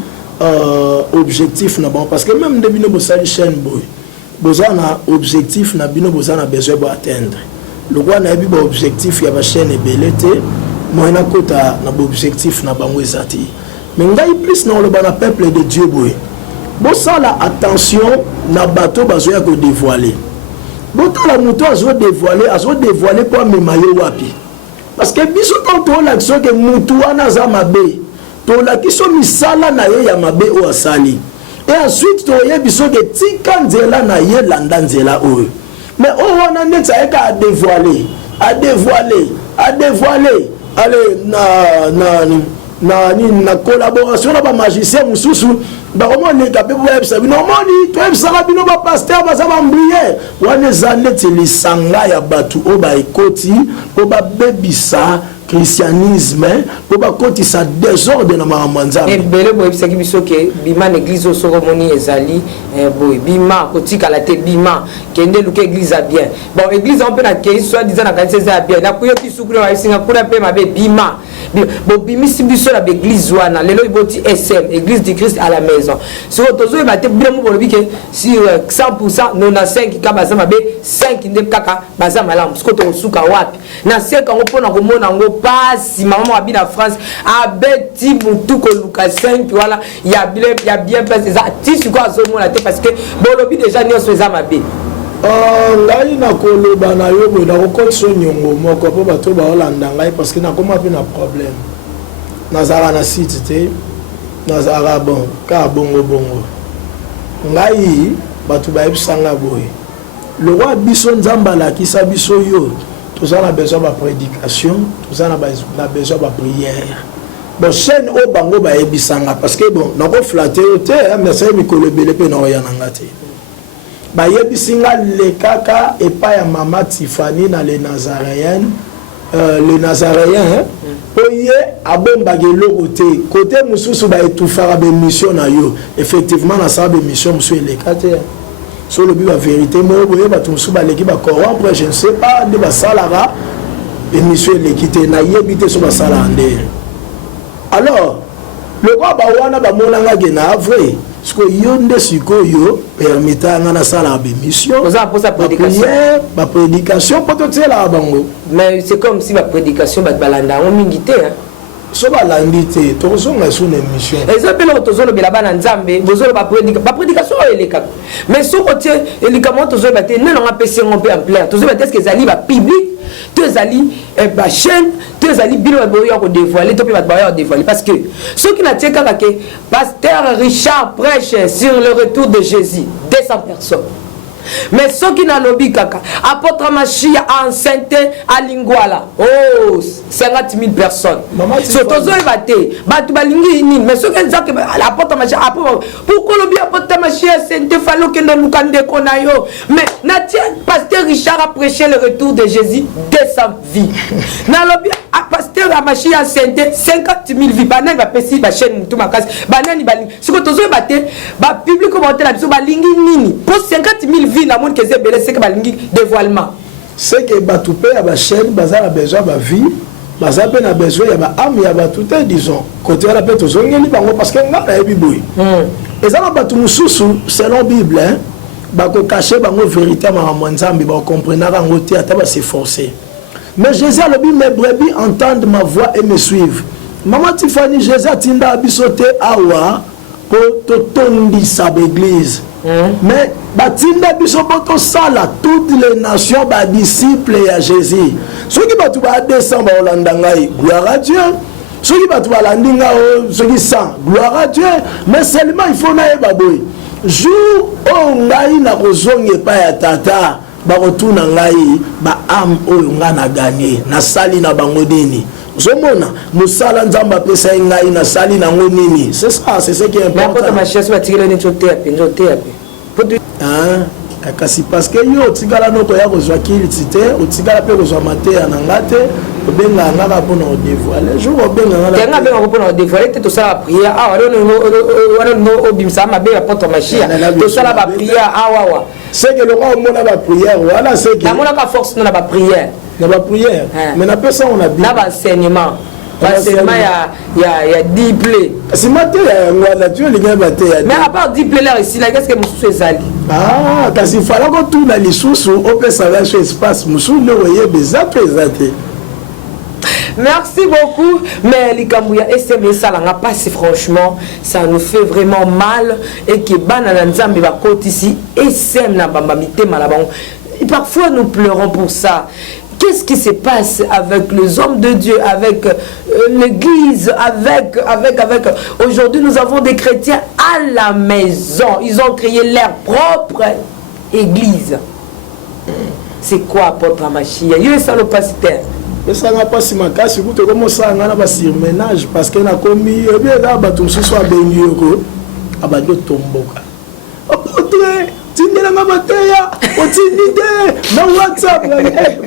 objectif na bon parce que même de bino bosali chaîne boy bozana objectif na bino bozana besoin ba atteindre le roi na yebi ba objectif ya ba chaîne est belé te moi na kota na ba objectif na bango ezati mais ngai plus na le bana peuple de Dieu boy bosala attention na bateau bazoya ko dévoiler botala muto azo dévoiler pour memayo wapi. Parce que biso quand on a que mutu wana za mabe to la kiso misala na ye ya mabe o asali et ensuite to ye biso que tika nzela na ye landa nzela o mais o wana netsa e ka dévoiler allez na collaboration na ba magicien mususu ba comment ne capé pour ebisa bino moni to ebisa bino ba pasteur ba za ba mbrier wana zaneti lisanga ya batu o ba ekoti o ba bebisa christianisme po ba koti sa désordre na mamanza et bele bo ebisa ki biso ke bima l'église o soko moni ezali boy bima koti kala te bima kende luke église a bien bon église on peut na ke soit disant na kanisa za bien na kuyo ki sukuru wa singa kuna pe mabe bima bo bimisi biso la église wana lelo iboti SM église du Christ à la maison so tozo e bate bien mo bolobi ke si 100% 95 ka baza mabe 5 nde kaka baza malamu parce que to suka wapi na 5 ngo pona ko mona ngo pasi maman abi na France abeti mutu ko luka 5 voilà il y a bien passé ça ti quoi zo mona te parce que bolobi déjà nyo so za mabe ngai na koloba na yo boy na kokotso nyongo moko po bato ba olanda ngai parce que na koma pe na problème nazara na site te nazara bon ka bongo ngai bato ba ebisanga boy le roi biso nzamba la kisa biso yo tous on a besoin de prédication tous on a besoin de prière bon chaîne o bango ba ebisanga parce que bon na ko flatter te mais c'est mi kolebele pe na yananga te ba yebisinga le kaka et pas ya mama Tiffany na les nazaréennes le Nazaréen oye abombaki eloko te côté mosusu baetufaka bemission na yo effectivement nasala bemission mosusu eleka te so lobi bavérité moko boye bato mosusu baleki bacorrompre je ne sais pas nde basalaka émission eleki te nayebi te so basalaka nde alors lokwa bawana bamonangaki na vrai siko yo nde sikoyo permetanga nasalaka bemission baprédication mpo totielaka bango mais c'est comme si baprédication bato balanda yango mingi te so balandi te tozonga esu na émission eza mpe loko tozolobela bana nzambe bozoloba baprédication oyo elekaka mais soko otie elikamo tozoyeba te nene anga apesi yango mpe en plaire tozoyeba te eske ezali bapublic to ezali bachaîne to ezali bino baboya kodévoile to mpe bato baya kodévoile parce que soki natie kaka ke pasteur Richard prêche sur le retour de Jésus 200 personnes mais soki nalobi kaka apôtre Machia enceinte à Lingwala 50 000 personnes so tozoyeba te bato balingi nini mais soki ezake apôtre Machia pourquoi lobi apôtre Machia enceinte falo kende luka ndeko na yo mais natie pasteur Richard a prêché le retour de Jésus 200 vies nalobi pasteur Machia enceinte 50 000 vies banani bapesi bachaîne mutu makasi banani balingi siko tozoyeba te bapublic obotela biso balingi nini po 50 000 vies la monde que c'est belé c'est que balingi dévoilement c'est que batupe ya ba chaîne bazala besoin ba vie bazala na besoin ya ba âme ya ba tout disons côté la pète zongeli bango parce que ngana yebi boy ezala batu mususu selon Bible ba ko cacher bango vérité ma nzambe ba comprendre bango te ata ba s'efforcer mais Jésus a le dit mes brebis entendent ma voix et me suivent maman Tiffany Jésus tinda bisote awa ko totondi sa église mais batinda biso poto sala toutes les nations ba disciples ya Jésus soki batu ba descend ba olanda ngai gloire à Dieu soki batu ba landinga soki sans gloire à Dieu mais seulement il faut na eba boy jour o ngai na kozonge pa ya tata ba retourna ngai ba âme o nga na gagner na sali na bango dini zomona musala nzamba pesa ngai na sali na ngonini c'est ça c'est ce qui est important mais ma chasse va tirer les choté kasi parce que yo tigala noko ya kozwa kilitite otigala pe kozwa mateya na ngate obenga ngaka pona o dévoiler jour obenga ngala tenga benga pona o dévoiler te to sala prière wana no obimsa ma be apôtre Machia to sala ba prière awa c'est que le roi mona ba prière voilà c'est que na mona ka force na ba prière mais na personne on a bien na ba enseignement ya diplé si maté ngwana tu les gars baté mais à part diplé là ici là qu'est-ce que mususu ezali kasi fala ko tout na lisusu opesa la chez espace mususu le voyez bizarre présenté. Merci beaucoup mais likambuya SMS alanga passe franchement ça nous fait vraiment mal et que bana nzambe ba côté ici SM na bamba mitema la bango parfois nous pleurons pour ça. Qu'est-ce qui se passe avec les hommes de Dieu, avec l'église, avec... Aujourd'hui, nous avons des chrétiens à la maison. Ils ont créé leur propre église. C'est quoi, apôtre Machia? Il y a ça le pasteur. Et ça n'a pas si mal cassé. Vous avez commencé à faire un surménage parce qu'il a commis... Eh bien, là, tout ce soit béni. Abado tomboka. Apôtre, tindela mabateya otindide na WhatsApp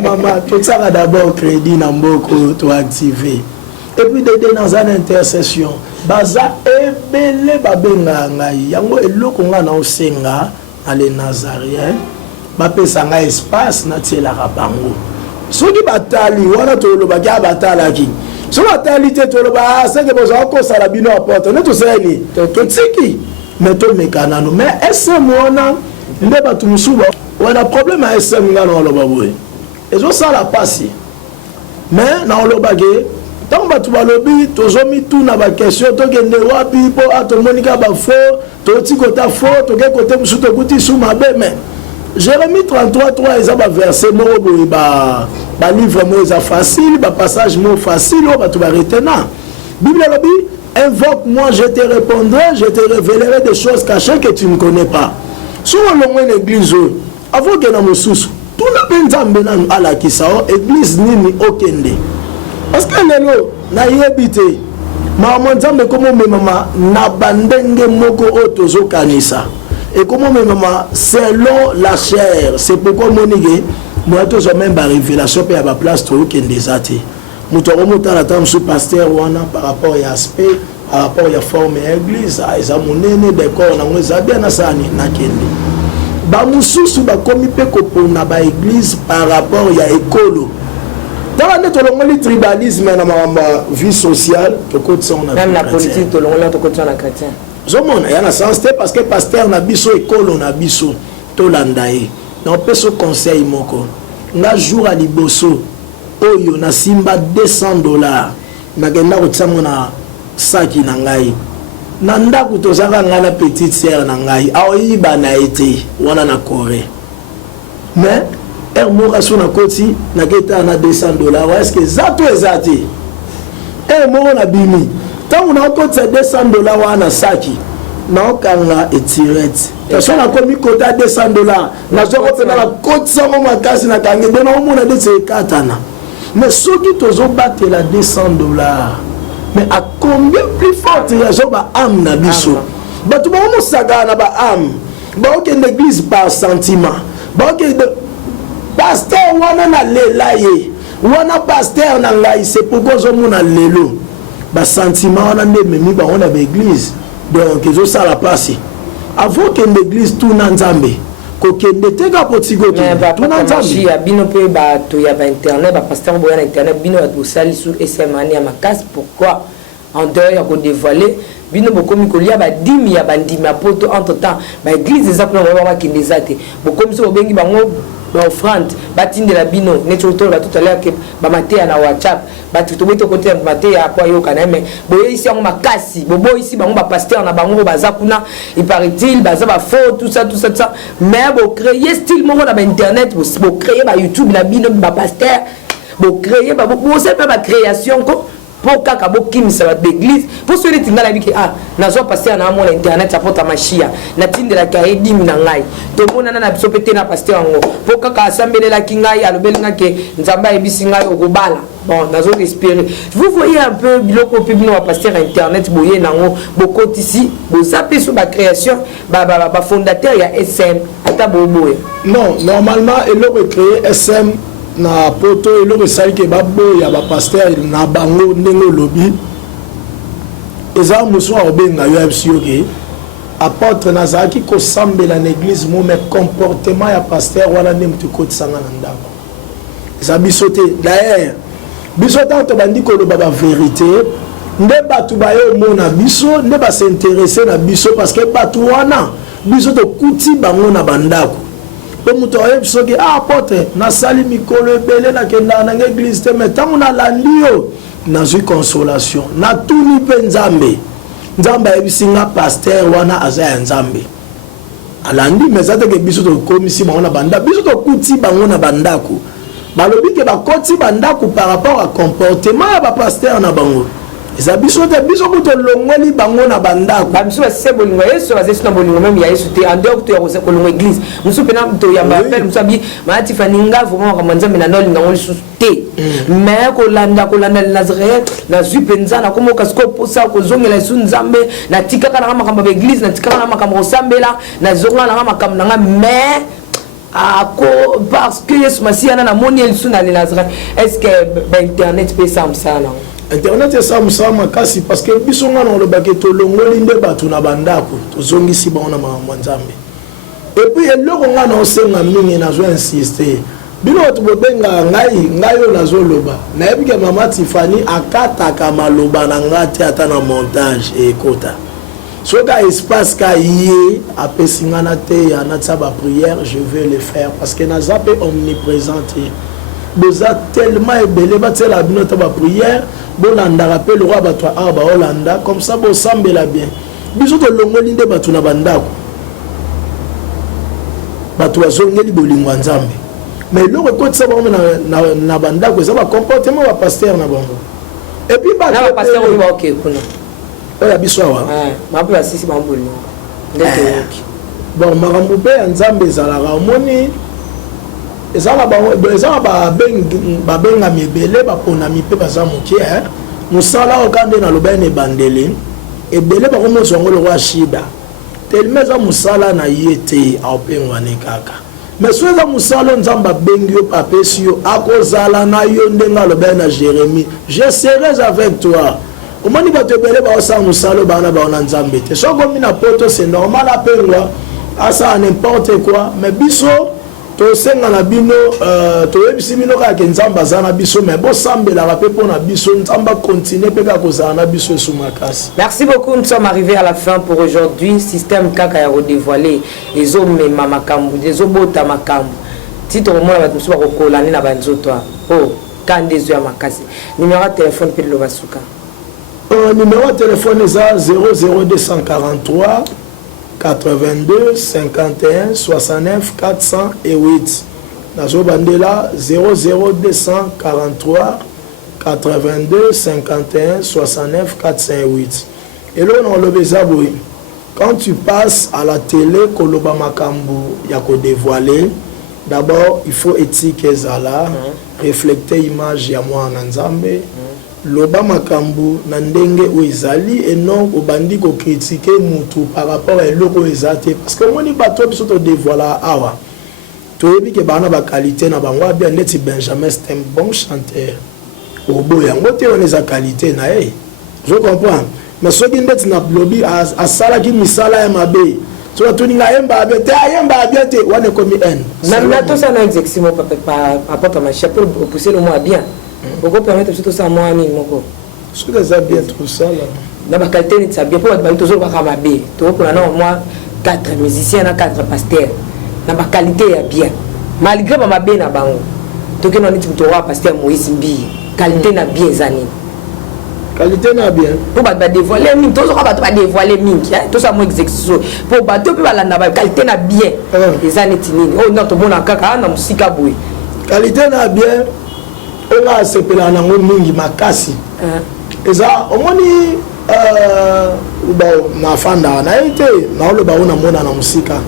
maman tout ça d'abord crédit na mboko to activer et puis d'aider dans une intercession baza ebele babenga ngai yango eloko nga na osenga ale Nazarien bapesa nga espace na tiela rabango soki batali wana to lo bakia batalaki so batali te to lo ba seke boza ko sala bino apporte ne to seni to tsiki mais to mekanano mais ese mona nde batu musuba wana problème a SM nga na loba boye ezo sala pasi mais na loba ge tant batu balobi tozomi tout na ba question to kende wapi po atomonika ba faux to tikota faux to ke côté musu to kuti sou mabe mais Jérémie 33:3 eza ba verset moko boye ba livre mo eza facile ba passage mo facile o batu ba retenant Bible lobi invoque-moi je te répondrai je te révélerai des choses cachées que tu ne connais pas. Si on a une église, avant que nous sousou, tout le monde a la église nini okende. Parce que lelo na yebite, maman nzambe komo mama na bandenge moko otozo kanisa. Et comment maman selon la chair, c'est pourquoi monige moi tous même ba révélation pe ya ba place to kende zate muto remonta la tam sous pasteur wana par rapport à aspect par rapport à forme église eza monene décor na ngeza bien na sani na kende ba mususu ba komi pe ko pona ba église par rapport à écolo dans la le tribalisme na ma vie sociale to côté on a même la politique to longola to côté na chrétien zomona ya na sens parce que pasteur na biso écolo na biso to landae na peso conseil moko nga jour à liboso oyo na simba $200 na genda ko tsamo na saki na ngai na ndako tozaka nga na petite sœur na ngai aoyiba na été wana na Corée mais moko so na koti na keta na $200 est-ce que zato ezati moko na bimi tangu na koti $200 wana saki na okanga etirette parce que na komi kota $200 na zoko pe na koti sango makasi na kange dona omona de katana mais soki tozo batela $200 mais à combien plus forte raison ba âme na biso batu ba mo saga na ba âme ba ok l'église par sentiment ba ok pasteur wana na lela ye wana pasteur na ngai c'est pourquoi zo mona lelo ba sentiment wana nde memi ba on a ba église donc ils ça la place avant que l'église tout na nzambe ko kende teka potiko tout na nzambe ya bino pe ba to ya ba internet ba pasteur boya na internet bino ba sali sur SMani ya makas pourquoi en dehors ya ko dévoiler bino bokomi kolia ba dimi ya bandima poto entre temps ba église za ko ba kende zate bokomi so bengi bango offrande batinde la bino neto to la tout à l'heure que ba maté na WhatsApp ba tout to côté ba maté ya kwa yo kana mais boye ici on makasi bobo ici bango ba pasteur na bango baza kuna il paraît-il baza ba faux tout ça mais bo créer style moko na ba internet bo créer ba YouTube na bino ba pasteur bo créer ba bo c'est pas ba création ko pour kaka bo kimisa ba d'église pour ceux qui ngala biki nazo pasteur na mo internet apota machia na tinde la kaedi mina ngai to mona na biso pete na pasteur ngo pour kaka assemblée la kingai alobelinga ke nzamba ebisinga okobala bon nazo espérer vous voyez un peu biloko public na pasteur internet boye nango bokoti ici bo zapper sur ba création ba fondateur ya SM ata boboye non normalement et le recréer SM na poto eloko esali ke baboya bapasteur na bango ndenge olobi eza mosu aobenga yo yebisi yo ke apôtre nazalaki kosambela na église mo mais comportement ya pasteur wana nde motu ekotisanga na ndako eza biso te d'ailleurs biso ntango tobandi koloba bavérité nde bato baye omona biso nde basinteresse na biso parce que bato wana biso tokuti bango na bandako muto ayebi soki apôtre nasali mikolo ebele nakenda na église te mais ntango nalandi yo nazwi consolation natuni mpe nzambe ayebisi nga pasteur wana aza ya nzambe alandi mais eza teke biso tokomisi bango na bandako biso tokuti bango na bandako balobi ke bakoti bandako par rapport à comportement ya bapasteur na bango eza biso te biso kuto longoli bango na bandako biso base bolingo yesu bazesi na bolingo même ya yesu te en dehors to ya kosa kolongo église musu pena to ya appel musu abi maati faninga vraiment kama nzambe na noli ngoli su te mais kolanda Nazareth na zupenza na komo kasko posa ko zongela su nzambe na tikaka na makamba ba église na tikaka na makamba osambela na zonga na makamba na mais parce que yesu masiana na moni yesu na Nazareth est-ce que internet peut ça na internet esa musala makasi parce que biso ngana olobaki tolongoli nde bato na bandako tozongisi bango na makambo ya nzambe epuis eloko ngana osenga mingi nazo insiste bino bato bobenga ngai oyo nazoloba nayebi ke mama Tiffany akataka maloba na nga te ata na montage ekota soka espace ka ye apesi nga na te ya natia baprière je vais le faire parce que naza mpe omniprésente boza tellement ebele batela bino ta baprière bolandaka mpe lokwa bato awa baolanda comme ça bosambela bien biso tolongoli nde bato na bandako bato bazongeli bolingo ya nzambe mais eloko ekotisa bango na bandako eza bacomportement bapasteur na bango epuis oyo ya biso awa bon makambo mpe ya nzambe ezalaka omoni ezala babengami ebele baponami mpe baza moke mosala oyo kande naloba ene ebandele ebele bakomozwango lokwa shida telema eza mosala na ye te aopengwane kaka mais soki eza mosala nzambe abengi yo apesi yo akozala na yo ndenge alobi na Jérémie, je serai avec toi. Omoni bato ebele baosala mosala bana baona nzambe te soki omi na poto c'est normal apengwa asala n'importe quoi, mais biso tosenga na bino toyebisi bino kaka nzambe aza na biso, mais bosambelaka mpe mpona biso nzambe akontinue mpe kaka kozala na biso esu makasi. Merci beaucoup, nous sommes arrivés à la fin pour aujourd'hui. Système kaka ya redévoiler les hommes makambu, les obota makambu. Titre au moins bato soba kokolani na banzoto. Oh, kandezo ya makasi. Numéro de téléphone pe lo basuka. Numéro de téléphone est 00243 82 51 69 408. Nazo bandela 00243 82 51 69 408. Et là on le bezaboui. Quand tu passes à la télé koloba makambu ya ko dévoiler, d'abord il faut éthique ezala, refléter image ya moi en nzambe. Loba makambu na ndenge oizali et non obandi ko critiquer mutu par rapport à loko ezate parce que moni bato biso to dévoiler awa toyebi ke bana ba qualité na bango bien neti Benjamin c'est un bon chanteur obo yango te on eza qualité na ye je comprends mais soki ndeti na lobby asala ki misala ya mabe so tuninga yemba be te ayemba bien te wane komi en na to ça na execution papa ma chapeau pour pousser le mot bien. Pourquoi permettre tout ça moi ni moko? Ce que ça bien tout ça là. Na ba qualité ni ça bien pour ba toujours ba kamabe. To ko na moi 4 musiciens na 4 pasteurs. Na ba qualité ya bien. Malgré ba mabe na bango. To ke no ni to wa pasteur Moïse Mbi. Qualité na bien zani. Qualité na bien. Pour ba dévoiler min to so ba dévoiler mingi. To ça mo exécution. Pour ba to pe ba landa ba qualité na bien. Les années tinini. Oh non to bona kaka na musika boy. Qualité na bien. On a sepela na mingi makasi. Eza omoni na fanda na ite na lo ba ona mona na musika.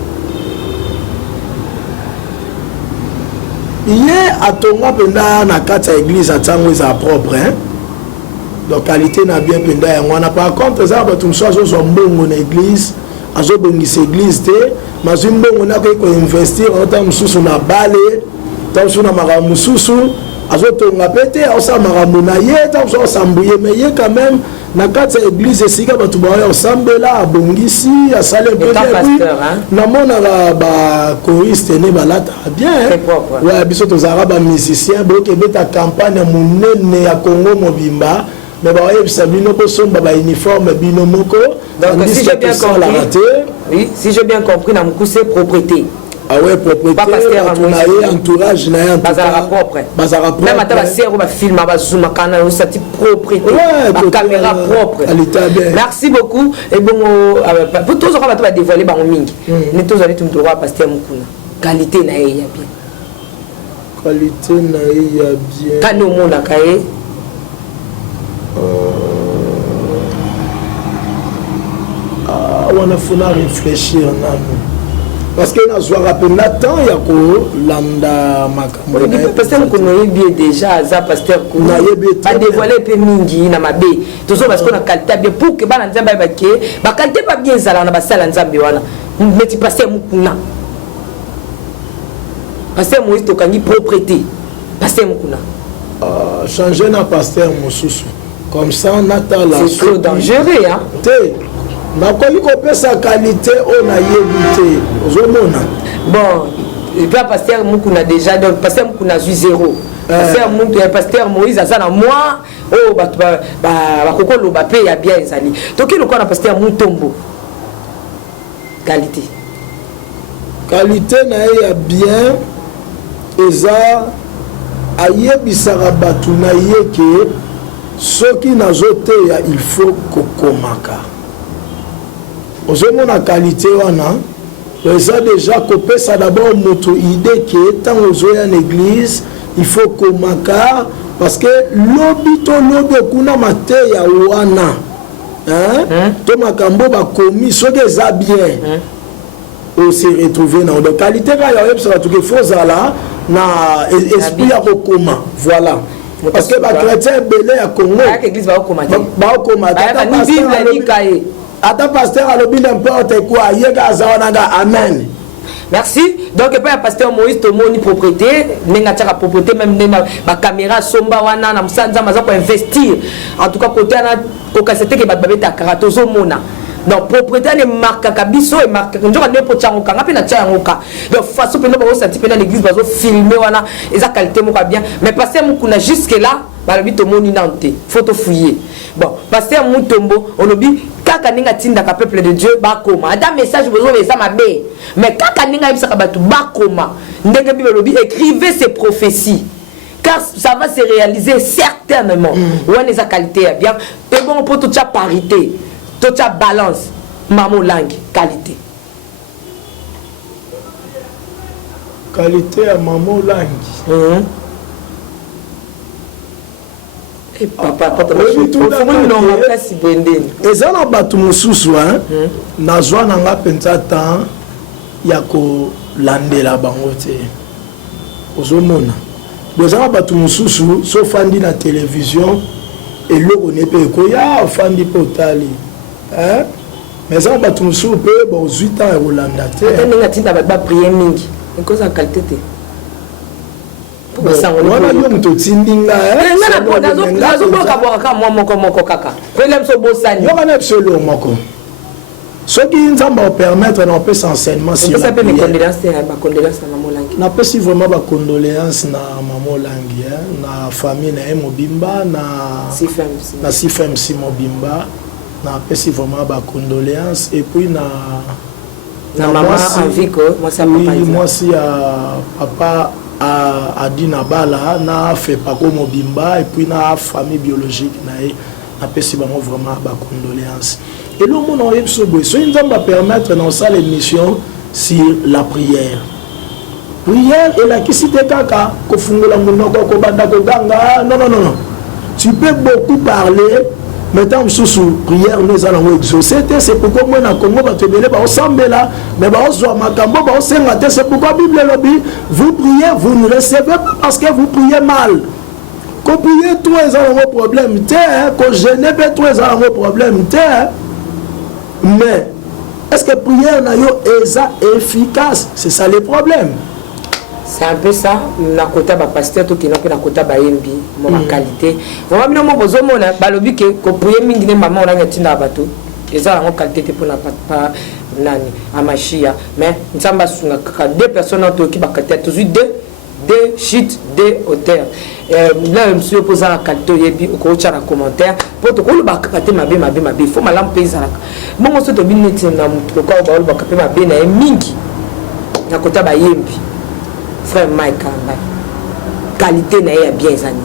Iye atonga penda na kata église atango eza propre hein. Donc qualité na bien penda ya ngwana par contre ça ba tumso so mbongo na église azo bongisa église te mazimbongo na ko investir autant mususu na bale tanso na mara mususu azotonga pete asamara na ye tanso sambuye mais ye quand même na kata église esika batu ba osambela abongisi asale pe na mona ba choriste ne balata bien ouais biso tozara ba musicien boke beta campagne munene ya Congo mobimba mais ba yebisa bino ko somba ba uniforme bino moko donc si j'ai bien compris oui si j'ai bien compris na mukuse propriété. Ah ouais, propriété, entourage, bazara propre. Même à ta sœur, on film, on va zoom, on ça type propriété, caméra propre. Merci beaucoup. Et bon, pour tous on va te dévoiler par mingi. Ne tous allez tout droit pasteur Mukuna. Qualité na ya bien. Qualité na ya bien. Quand nous mona kaé. On a faut réfléchir na parce que nous avons rappelé Nathan Yako landa makambo. Pasteur qu'on bien déjà za pasteur qu'on a dévoilé peu mingi na mabe. Toujours parce qu'on a qualité bien pour que bana nzamba baké, ba qualité pas bien zala na basala nzambe wana. Mais tu pasteur Mukuna. Pasteur Moïse to kangi propriété. Pasteur Mukuna. Changer na pasteur Mosusu. Comme ça Nathan là. C'est trop dangereux hein. Nakoki kopesa qualité on a yebité ozomona bon et puis pasteur Mukuna déjà donc pasteur Mukuna a 0 pasteur Moïse azana moi oh ba kokolo ba pe ya bien ezali toki le quoi na pasteur Mutombo qualité na ya bien eza ayebisaka batu na yeke soki nazote ya il faut kokomaka. Ozomona qualité wana ça déjà copé ça d'abord moto idée que tant ozoya en église il faut komaka parce que lobito lobi kuna mate ya wana hein to makambo ba komi soki eza bien on se retrouver dans de qualité ka ya yebisa tout que faut là na esprit ya kokoma voilà parce que ba chrétien belé ya Congo ba église ba kokoma ba Bible ni kaé ata pasteur alobi n'importe quoi yeka azawananga amen Merci. Donc, pas pasteur Moïse Tomoni propriété, nenga tchaka propriété même nenga ba caméra somba wana na musanza maza ko investir. En tout cas côté na ko kasete ke ba babeta karatozo mona. Donc propriété ne marque kabiso et marque njoka ne po tchango kanga pe na tchangoka. Donc façon pe no ba senti pe na l'église bazo filmer wana eza qualité moko bien. Mais pasteur mukuna jusque là ba lobi Tomoni nante. Photo fouiller. Bon, pasteur Mutombo on lobi kaka ninga tinda ka peuple de Dieu bakoma ada message besoin de ça mabe mais kaka ninga ibisa ka batu bakoma ndenge bible lobi écrivez ces prophéties car ça va se réaliser certainement on les a qualité bien et bon pour toute parité toute balance mamo langue qualité à mamo langue eza na bato mosusu nazwa nanga mpenza temps ya kolandela bango te ozomona eza na bato mosusu so ofandi na télévision eloko ne mpe ekoya ofandi mpe otali mais eza na bato mosusu mpe bozwi temps ya kolanda te ndenge atinda bato baprie mingi ekozala qualité te wana yo moto otindinga nazoboka bwaka mwa moko kaka kwele biso bosani yoka na biso eloko moko soki nzambe opermettre na opesa enseignement napesi vraiment bacondoléance na mama olangi na famille na ye mobimba na cfmc mobimba napesi vraiment bacondoléance et puis na mwasi ya papa Adina Bala na fait pas comme Mobimba et puis na famille biologique na pesi bango vraiment ba condoléances et le monde on yebso boy so nzamba permettre dans ça l'émission sur la prière et la kisite kaka ko fungola munoko ko banda ko ganga non tu peux beaucoup parler mais tant sous prière nous allons exaucer c'est pourquoi moi na Congo ba tebele ba osambela mais ba ozwa makambo ba osenga te c'est pourquoi Bible lobby vous priez vous ne recevez pas parce que vous priez mal ko prier toi ils ont un problème te ko jeûner pe toi ils ont un problème te mais est-ce que prière na yo est efficace c'est ça le problème. C'est un peu ça, na kota ba pasteur to kina pe na kota ba yembi mo ma qualité. Vraiment bino mo bozomo na balobi ke ko prier mingi ne mama ona nyatinda bato. Eza la qualité pour na pas nani amashia mais nzamba sunga kaka deux personnes to ki ba qualité toujours deux shit deux hauteur. Là monsieur poser la qualité yebi ko cha na commentaire pour to ko lu ba kate mabe faut malam pesa la. Mo mo so to bineti na muto ko ba lu ba kate mabe na mingi. Na kota ba yembi. Frère Mike Kamba, qualité n'est bien zani.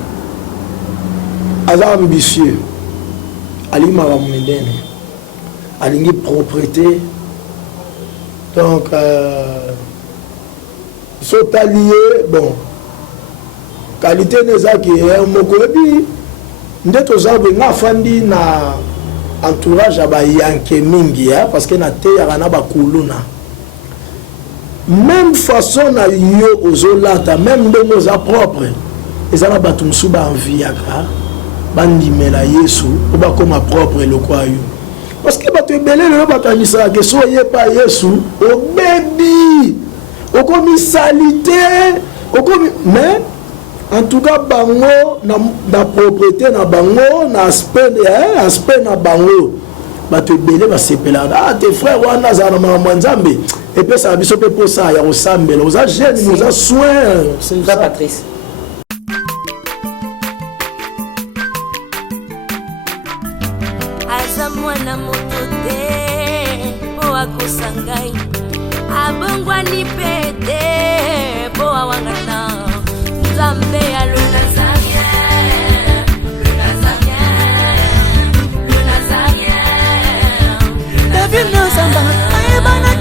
Azar ambitieux, Ali Maramudene, aligné propreté. Donc, sont alliés, bon, qualité n'est pas qui est un mot qui est aux arbres, n'a fandi na entourage à Bayanke Mingi, parce que na te yarana bakuluna. Même façon na yo ozolata même ndenge oza propre ezala bato mosusu baenviaka bandimela yesu po bakoma propre eloko ayo parce que bato ebele lelo bakanisaka ke so oye pa yesu obebi okomi salite okomi mais en tout cas bango na propriété na bango na aspect na bango bato ebele basepelaka tes frères wana azala na makambo ya nzambe et puis ça a mis au peu pour ça, il y a au sambel, aux agents, aux soins. C'est ça, Patrice. Azamwana motote, boa kosangai. Abongwani pete, boa wangata. Zambe ya le Nazarien, le Nazarien. David Nazamba, ayebana.